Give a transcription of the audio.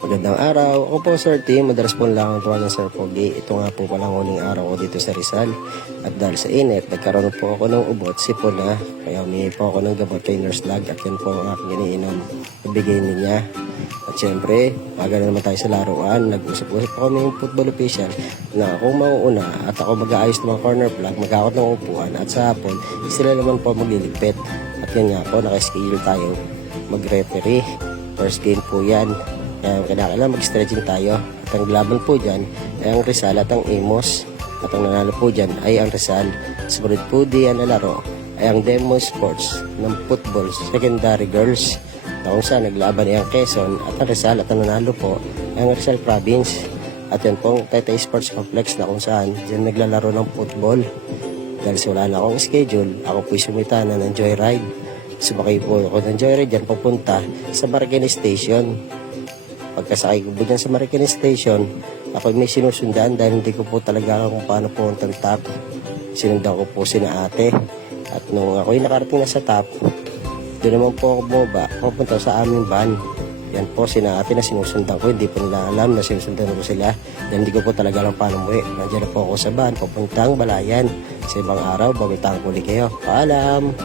Magandang araw. Ako po Sir Tim, madalas po lang ang tuwa ng Sir Pogi. Ito nga po palang huling araw ko dito sa Rizal. At dahil sa init, nagkaroon po ako ng ubot, sipon. Kaya humingi po ako ng gamot kay Nurse Lag at yan po ang aking iniinom. Nabigay niya. At syempre, maga na naman tayo sa laruan. Nag-usap-usap kami yung football official na ako mauuna at ako mag-aayos ng mga corner flag, mag-akot ng upuan at sa hapon, sila naman po magliligpit. At yan nga po, nakaschedule tayo mag-referee. First game po yan. Kaya kailangan mag-stretching tayo. At ang laban po dyan ay ang Rizal at ang Imos. At ang nanalo po dyan ay ang Rizal. Sumunod po diyan na laro ay ang Demo Sports ng football secondary girls na kung saan naglaban ay ang Quezon at ang Rizal at ang nanalo po ay ang Rizal Province. At yan pong Taytay Sports Complex na kung saan dyan naglalaro ng football. Dahil sa wala na akong schedule, ako po'y sumita na ng joyride. Sumakay po ako ng joyride dyan papunta sa Marikina Station. Pagkasakay ko po dyan sa Marikina Station, ako may sinusundan dahil hindi ko po talaga kung paano po ang top. Sinundan ko po sina ate. At nung ako'y nakarating na sa top, doon naman po ako bumaba, pupunta sa aming van. Yan po, sina ate na sinusundan ko. Hindi po nila alam na sinusundan ko sila. Dahil hindi ko po talaga alam paano umuwi. Nandiyan na po ako sa van, papuntang Balayan. Sa ibang araw, babitang ko ulit kayo. Paalam!